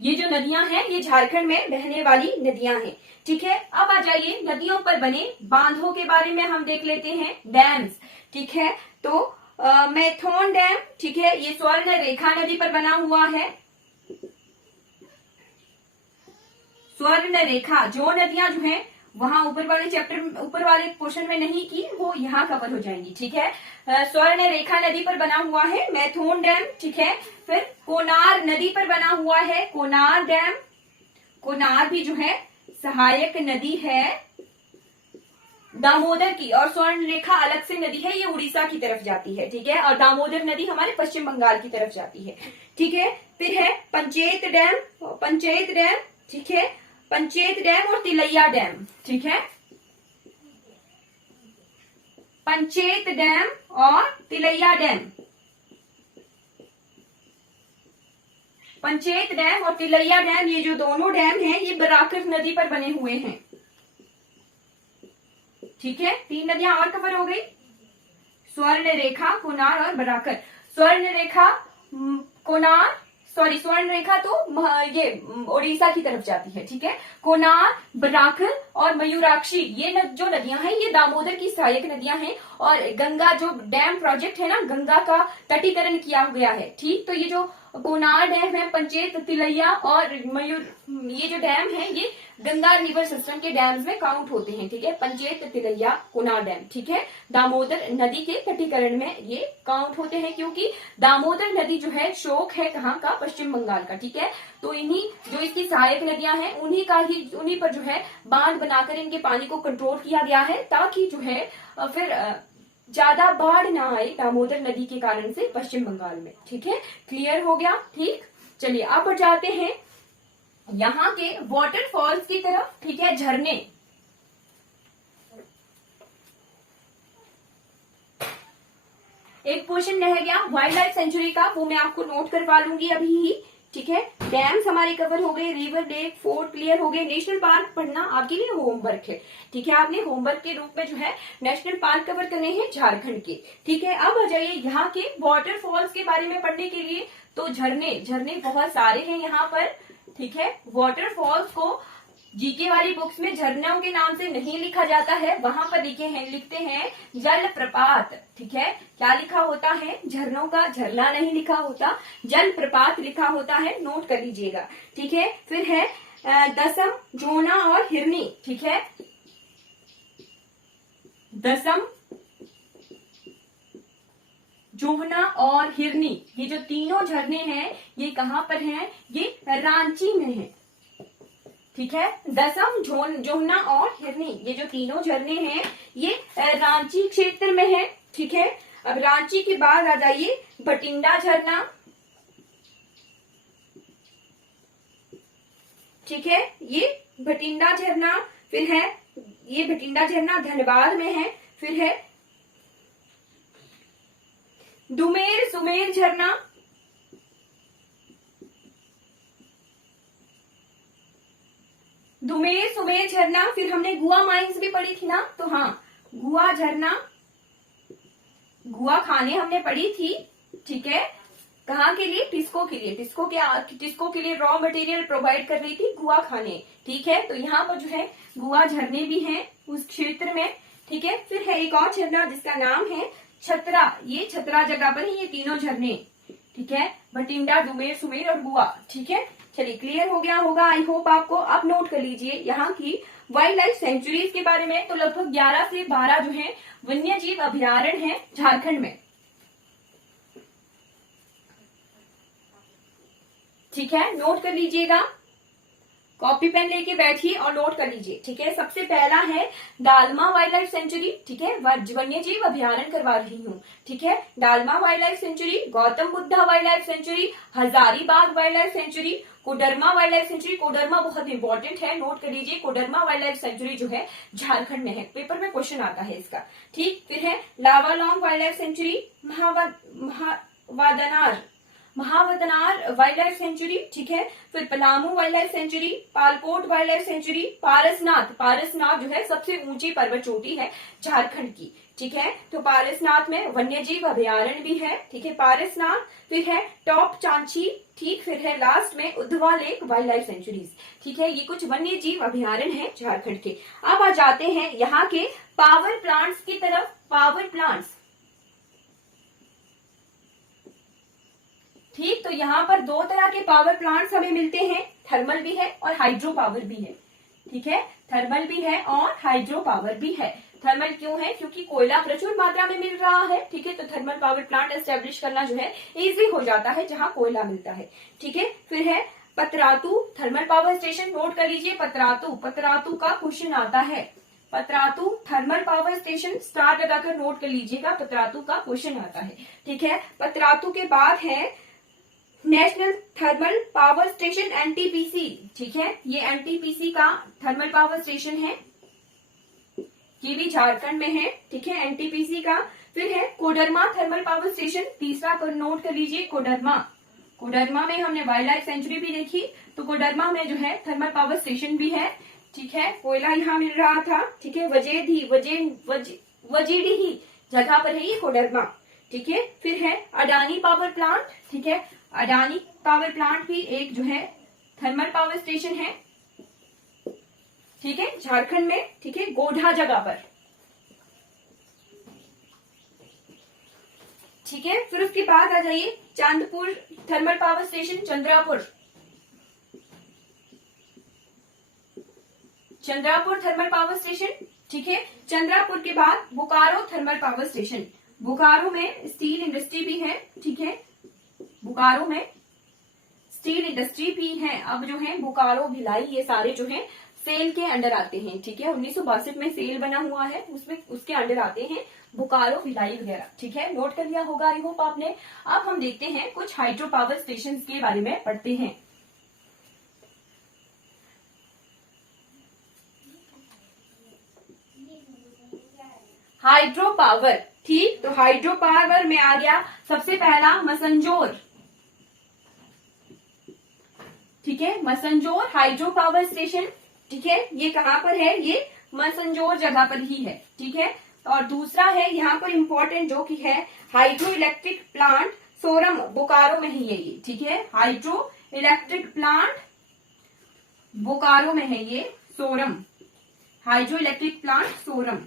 ये जो नदियां हैं ये झारखंड में बहने वाली नदियां हैं, ठीक है। अब आ जाइए नदियों पर बने बांधों के बारे में हम देख लेते हैं, डैम्स, ठीक है। तो मैथोन डैम, ठीक है, ये स्वर्ण रेखा नदी पर बना हुआ है। स्वर्ण रेखा, जो नदियां जो हैं वहां ऊपर वाले चैप्टर, ऊपर वाले पोर्शन में नहीं की, वो यहाँ कवर हो जाएंगी, ठीक है। स्वर्ण रेखा नदी पर बना हुआ है मैथोन डैम, ठीक है। फिर कोनार नदी पर बना हुआ है कोनार डैम। कोनार भी जो है सहायक नदी है दामोदर की, और स्वर्ण रेखा अलग से नदी है, ये उड़ीसा की तरफ जाती है, ठीक है। और दामोदर नदी हमारे पश्चिम बंगाल की तरफ जाती है, ठीक है। फिर है पंचेत डैम, पंचेत डैम, ठीक है, पंचेत डैम और तिलैया डैम, ठीक है। पंचेत डैम और तिलैया डैम, पंचेत डैम और तिलैया डैम, ये जो दोनों डैम हैं ये बराकर नदी पर बने हुए हैं, ठीक है। 3 नदियां और कवर हो गई, स्वर्ण रेखा, कोनार और बराकर। स्वर्ण रेखा कोनार, सॉरी स्वर्ण रेखा तो ये उड़ीसा की तरफ जाती है, ठीक है। कोनार, बराकर और मयूराक्षी, ये जो नदियां हैं ये दामोदर की सहायक नदियां हैं। और गंगा जो डैम प्रोजेक्ट है ना, गंगा का तटीकरण किया गया है, ठीक। तो ये जो कोनार डैम है, पंचेत, तिलैया और मयूर, ये जो डैम है ये गंगा रिवर सिस्टम के डैम्स में काउंट होते हैं, ठीक है। पंचेत, तिलैया, कोनार डैम, ठीक है, दामोदर नदी के तटीकरण में ये काउंट होते हैं, क्योंकि दामोदर नदी जो है शोक है कहाँ का, पश्चिम बंगाल का, ठीक है। तो इन्हीं जो इसकी सहायक नदियां हैं उन्हीं पर जो है बांध बनाकर इनके पानी को कंट्रोल किया गया है, ताकि जो है फिर ज्यादा बाढ़ ना आए दामोदर नदी के कारण से पश्चिम बंगाल में, ठीक है। क्लियर हो गया, ठीक। चलिए अब बढ़ जाते हैं यहाँ के वाटरफॉल्स की तरफ, ठीक है, झरने। एक क्वेश्चन रह गया वाइल्ड लाइफ सेंचुरी का, वो मैं आपको नोट करवा लूंगी अभी ही, ठीक है। डैम्स हमारे कवर हो गए, रिवर, लेक, फोर्ट क्लियर हो गए। नेशनल पार्क पढ़ना आपके लिए होमवर्क है, ठीक है। आपने होमवर्क के रूप में जो है नेशनल पार्क कवर करने हैं झारखंड के, ठीक है। अब आ जाइए यहाँ के वाटरफॉल्स के बारे में पढ़ने के लिए। तो झरने बहुत सारे हैं यहाँ पर, ठीक है। वाटरफॉल्स को जीके वाली बुक्स में झरनों के नाम से नहीं लिखा जाता है, वहां पर लिखते हैं जल प्रपात, ठीक है। क्या लिखा होता है, झरनों का झरना नहीं लिखा होता, जल प्रपात लिखा होता है, नोट कर लीजिएगा, ठीक है। फिर है दसम, जोना और हिरनी, ठीक है। दसम, जोहना और हिरनी, ये जो तीनों झरने हैं ये कहाँ पर हैं, ये रांची में है, ठीक है। दसम, जोहना और हिरनी, ये जो तीनों झरने हैं ये रांची क्षेत्र में है, ठीक है। अब रांची के बाद आ जाइए भटिंडा झरना, ठीक है, ये भटिंडा झरना। फिर है ये भटिंडा झरना धनबाद में है। फिर है डुमेर सुमेर झरना, डुमेर सुमेर झरना। फिर हमने गुआ माइंस भी पढ़ी थी ना, तो हाँ गुआ झरना, गुआ खाने हमने पढ़ी थी, ठीक है। कहाँ के लिए, टिस्को के लिए, टिस्को के लिए रॉ मटेरियल प्रोवाइड कर रही थी गुआ खाने, ठीक है। तो यहाँ पर जो है गुआ झरने भी हैं उस क्षेत्र में, ठीक है। फिर है एक और झरना जिसका नाम है छतरा, ये छतरा जगह पर है ये तीनों झरने, ठीक है। भटिंडा, डुमेर, सुमेर और गुआ, ठीक है। चलिए क्लियर हो गया होगा आई होप आपको। अब नोट कर लीजिए यहाँ की वाइल्ड लाइफ सेंचुरीज के बारे में। तो लगभग 11 से 12 जो है वन्य जीव अभयारण्य है झारखंड में, ठीक है। नोट कर लीजिएगा, कॉपी पेन लेके बैठिए और नोट कर लीजिए, ठीक है। सबसे पहला है दालमा वाइल्ड लाइफ सेंचुरी, ठीक है, वन्य जीव अभयारण्य करवा रही हूँ, ठीक है। Dalma wild life century, Gautam Buddha wild life century, Hazaribagh wild life century, Koderma wild life century. Koderma बहुत इंपॉर्टेंट है, नोट कर लीजिए। कोडरमा वाइल्ड लाइफ सेंचुरी जो है झारखंड में है, पेपर में क्वेश्चन आता है इसका, ठीक। फिर है Lawalong wild life sanctuary, Mahuadanr wild life sanctuary, ठीक है। फिर Palamu wild life sanctuary, Palkot wild life sanctuary, Parasnath, Parasnath जो है सबसे ऊंची पर्वत चोटी है झारखंड की, ठीक है। तो पारसनाथ में वन्यजीव अभयारण्य भी है, ठीक है, पारसनाथ। फिर है टॉप चांची, ठीक। फिर है लास्ट में Uddhava lake wild life sanctuaries, ठीक है। ये कुछ वन्य जीव अभयारण्य है झारखंड के। अब आ जाते हैं यहाँ के पावर प्लांट्स की तरफ। पावर प्लांट्स, ठीक। तो यहाँ पर दो तरह के पावर प्लांट्स हमें मिलते हैं, थर्मल भी है और हाइड्रो पावर भी है, ठीक है। थर्मल भी है और हाइड्रो पावर भी है। थर्मल क्यों है? क्योंकि कोयला प्रचुर मात्रा में मिल रहा है, ठीक है। तो थर्मल पावर प्लांट एस्टेब्लिश करना जो है इजी हो जाता है जहां कोयला मिलता है, ठीक है। फिर है Patratu thermal power station, note कर लीजिए पतरातू, पतरातू का क्वेश्चन आता है। Patratu thermal power station, star लगाकर नोट कर लीजिएगा, पतरातू का क्वेश्चन आता है, ठीक है। पतरातू के बाद है national thermal power station NTPC, ठीक है। ये एनटीपीसी का थर्मल पावर स्टेशन है, ये भी झारखंड में है, ठीक है, एनटीपीसी का। फिर है कोडरमा थर्मल पावर स्टेशन, तीसरा पर नोट कर लीजिए कोडरमा। कोडरमा में हमने वाइल्ड लाइफ सेंचुरी भी देखी, तो कोडरमा में जो है थर्मल पावर स्टेशन भी है, ठीक है। कोयला यहाँ मिल रहा था, ठीक है। वजीडी ही जगह पर है ये कोडरमा, ठीक है। फिर है अडानी पावर प्लांट, ठीक है। अडानी पावर प्लांट भी एक जो है थर्मल पावर स्टेशन है, ठीक है, झारखंड में, ठीक है, गोढ़ा जगह पर, ठीक है। फिर उसके बाद आ जाइए Chandpur thermal power station, Chandrapur, Chandrapur thermal power station, ठीक है। चंद्रापुर के बाद Bokaro thermal power station, Bokaro में स्टील इंडस्ट्री भी है, ठीक है। बोकारो में स्टील इंडस्ट्री भी है। अब जो है बोकारो, भिलाई, ये सारे जो है सेल के अंडर आते हैं, ठीक है। 1962 में सेल बना हुआ है, उसमें उसके अंडर आते हैं बोकारो, भिलाई वगैरह, ठीक है। नोट कर लिया होगा आई होप आपने। अब हम देखते हैं कुछ हाइड्रो पावर स्टेशन के बारे में पढ़ते हैं। हाइड्रो पावर, ठीक। तो हाइड्रो पावर में आ गया सबसे पहला मसंजोर, ठीक है, मसंजोर हाइड्रो पावर स्टेशन, ठीक है। ये कहाँ पर है? ये मसंजोर जगह पर ही है, ठीक है। और दूसरा है यहाँ पर इम्पोर्टेंट जो कि है हाइड्रो इलेक्ट्रिक प्लांट सोरम, बोकारो में ही है ये, ठीक है। हाइड्रो इलेक्ट्रिक प्लांट बोकारो में है ये, सोरम, हाइड्रो इलेक्ट्रिक प्लांट सोरम,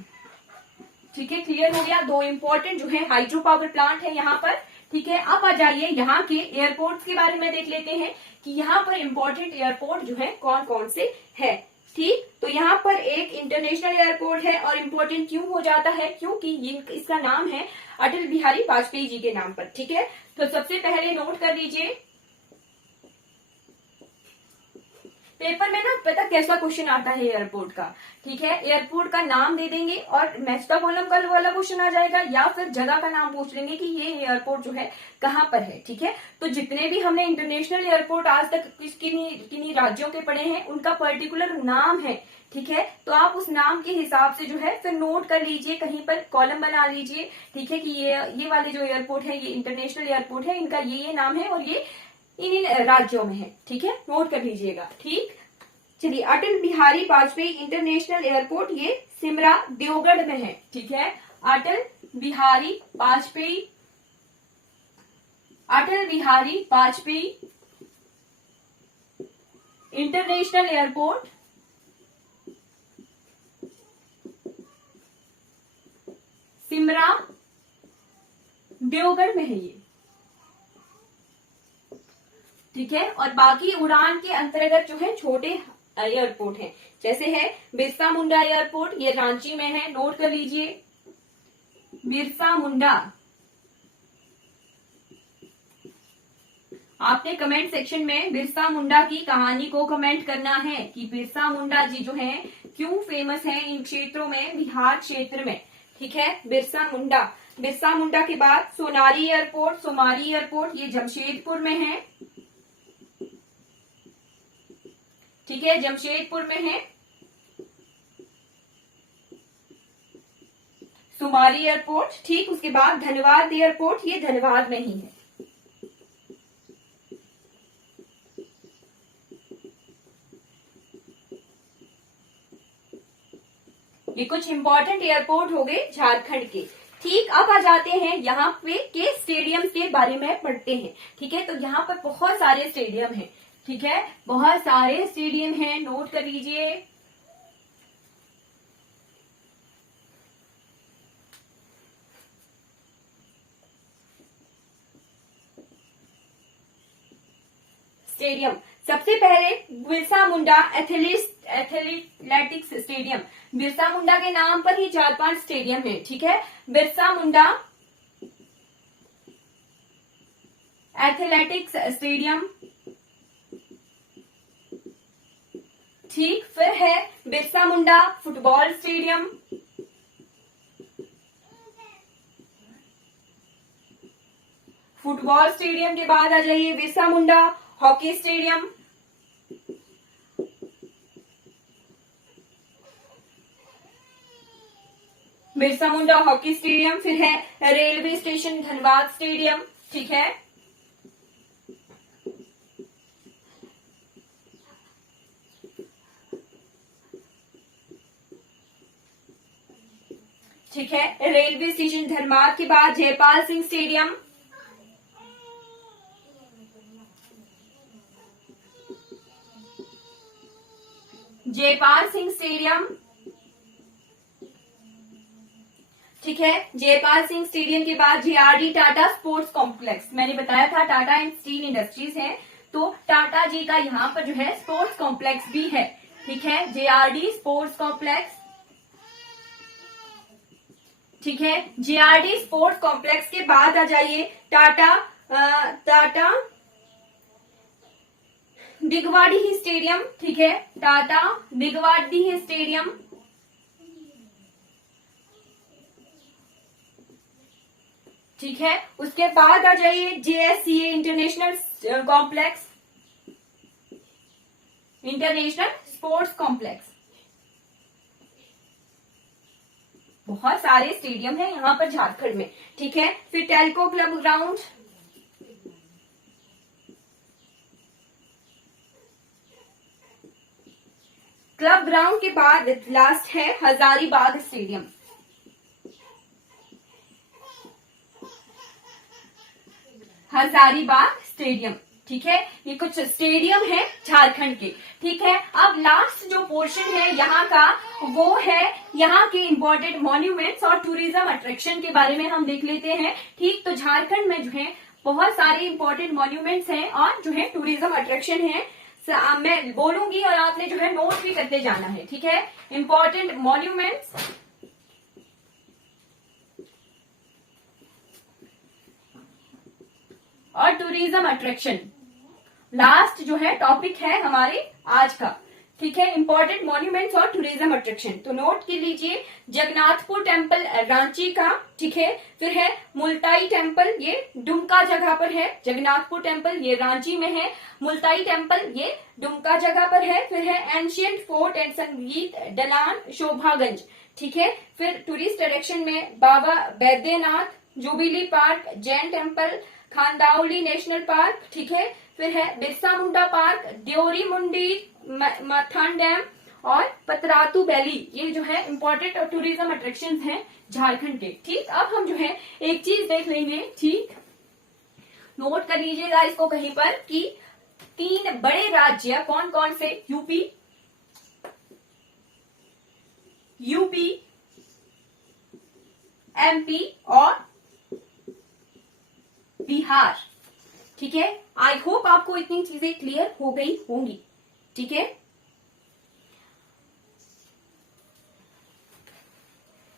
ठीक है। क्लियर हो गया? दो इंपॉर्टेंट जो है हाइड्रो पावर प्लांट है यहाँ पर, ठीक है। अब आ जाइए यहाँ के एयरपोर्ट्स के बारे में देख लेते हैं कि यहाँ पर इम्पोर्टेंट एयरपोर्ट जो है कौन कौन से है, ठीक। तो यहाँ पर एक इंटरनेशनल एयरपोर्ट है, और इम्पोर्टेंट क्यों हो जाता है? क्योंकि इसका नाम है अटल बिहारी वाजपेयी जी के नाम पर, ठीक है। तो सबसे पहले नोट कर लीजिए, पेपर में ना पता कैसा क्वेश्चन आता है एयरपोर्ट का, ठीक है। एयरपोर्ट का नाम दे देंगे और मैच द कॉलम का वाला क्वेश्चन आ जाएगा, या फिर जगह का नाम पूछ लेंगे कि ये एयरपोर्ट जो है कहाँ पर है, ठीक है। तो जितने भी हमने इंटरनेशनल एयरपोर्ट आज तक किन्हीं राज्यों के पढ़े हैं, उनका पर्टिकुलर नाम है, ठीक है। तो आप उस नाम के हिसाब से जो है फिर नोट कर लीजिए, कहीं पर कॉलम बना लीजिए, ठीक है, कि ये वाले जो एयरपोर्ट है ये इंटरनेशनल एयरपोर्ट है, इनका ये नाम है और ये इन राज्यों में है, ठीक है। नोट कर लीजिएगा, ठीक। चलिए, अटल बिहारी वाजपेयी इंटरनेशनल एयरपोर्ट ये सिमरा देवगढ़ में है, ठीक है। अटल बिहारी वाजपेयी, अटल बिहारी वाजपेयी इंटरनेशनल एयरपोर्ट सिमरा देवगढ़ में है ये, ठीक है। और बाकी उड़ान के अंतर्गत जो है छोटे एयरपोर्ट हैं, जैसे है बिरसा मुंडा एयरपोर्ट, ये रांची में है, नोट कर लीजिए बिरसा मुंडा। आपने कमेंट सेक्शन में बिरसा मुंडा की कहानी को कमेंट करना है कि बिरसा मुंडा जी जो हैं क्यों फेमस हैं इन क्षेत्रों में, बिहार क्षेत्र में, ठीक है। बिरसा मुंडा, बिरसा मुंडा के बाद सोनारी एयरपोर्ट, सोमारी एयरपोर्ट, ये जमशेदपुर में है, ठीक है, जमशेदपुर में है। सुमारी एयरपोर्ट, ठीक। उसके बाद धनबाद एयरपोर्ट, ये धनबाद में ही है, ये कुछ इंपॉर्टेंट एयरपोर्ट हो गए झारखंड के। ठीक, अब आ जाते हैं यहाँ पे के स्टेडियम के बारे में पढ़ते हैं। ठीक है, तो यहाँ पर बहुत सारे स्टेडियम हैं। ठीक है, बहुत सारे स्टेडियम हैं, नोट कर लीजिए। स्टेडियम, सबसे पहले बिरसा मुंडा एथलेटिक्स स्टेडियम। बिरसा मुंडा के नाम पर ही 4-5 स्टेडियम है। ठीक है, बिरसा मुंडा एथलेटिक्स स्टेडियम। ठीक, फिर है Birsa Munda football stadium. Football stadium के बाद आ जाइए Birsa Munda hockey stadium. Birsa Munda hockey stadium. फिर है रेलवे स्टेशन धनबाद स्टेडियम। ठीक है, ठीक है, रेलवे स्टेशन धनबाद के बाद जयपाल सिंह स्टेडियम। जयपाल सिंह स्टेडियम। ठीक है, जयपाल सिंह स्टेडियम के बाद जेआरडी टाटा स्पोर्ट्स कॉम्प्लेक्स। मैंने बताया था टाटा एंड स्टील इंडस्ट्रीज है, तो टाटा जी का यहाँ पर जो है स्पोर्ट्स कॉम्प्लेक्स भी है। ठीक है, जेआरडी स्पोर्ट्स कॉम्प्लेक्स। ठीक है, जेआरडी स्पोर्ट्स कॉम्प्लेक्स के बाद आ जाइए टाटा दिगवाडीह स्टेडियम। ठीक है, टाटा दिगवाडीह स्टेडियम। ठीक है, उसके बाद आ जाइए JSCA international complex, international sports complex. बहुत सारे स्टेडियम है यहाँ पर झारखंड में। ठीक है, फिर Telco club ground. Club ground के बाद लास्ट है हजारीबाग स्टेडियम। हजारीबाग स्टेडियम। ठीक है, ये कुछ स्टेडियम है झारखंड के। ठीक है, अब लास्ट जो पोर्शन है यहाँ का, वो है यहाँ के इम्पोर्टेंट मॉन्यूमेंट्स और टूरिज्म अट्रैक्शन के बारे में हम देख लेते हैं। ठीक, तो झारखंड में जो है बहुत सारे इम्पोर्टेंट मॉन्यूमेंट्स हैं और जो है टूरिज्म अट्रैक्शन है। मैं बोलूंगी और आपने जो है नोट भी करते जाना है। ठीक है, इम्पोर्टेंट मॉन्यूमेंट्स और टूरिज्म अट्रैक्शन लास्ट जो है टॉपिक है हमारे आज का। ठीक है, इंपॉर्टेंट मॉन्यूमेंट्स और टूरिज्म अट्रैक्शन, तो नोट कर लीजिए। जगन्नाथपुर टेम्पल रांची का। ठीक है, फिर है मुल्ताई टेम्पल, ये दुमका जगह पर है। जगन्नाथपुर टेम्पल ये रांची में है, मुल्ताई टेम्पल ये दुमका जगह पर है। फिर है एंशियंट फोर्ट एंड संगीत डलान शोभागंज। ठीक है, फिर टूरिस्ट डायरेक्शन में Baba Baidyanath, jubilee park, Jain temple, खांदावली नेशनल पार्क। ठीक है, फिर है बिरसा मुंडा पार्क, द्योरी मुंडी, मथान डैम और पतरातू वैली। ये जो है इंपॉर्टेंट और टूरिज्म अट्रैक्शंस हैं झारखंड के। ठीक, अब हम जो है एक चीज देख लेंगे। ठीक, नोट कर लीजिएगा इसको कहीं पर कि 3 बड़े राज्य कौन कौन से, यूपी, एमपी और बिहार। ठीक है, आई होप आपको इतनी चीजें क्लियर हो गई होंगी। ठीक है,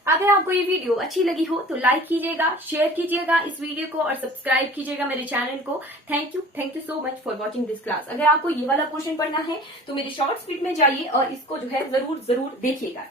अगर आपको ये वीडियो अच्छी लगी हो तो लाइक कीजिएगा, शेयर कीजिएगा इस वीडियो को और सब्सक्राइब कीजिएगा मेरे चैनल को। Thank you so much for watching this class. अगर आपको ये वाला क्वेश्चन पढ़ना है तो मेरे शॉर्ट स्पीड में जाइए और इसको जो है जरूर देखिएगा।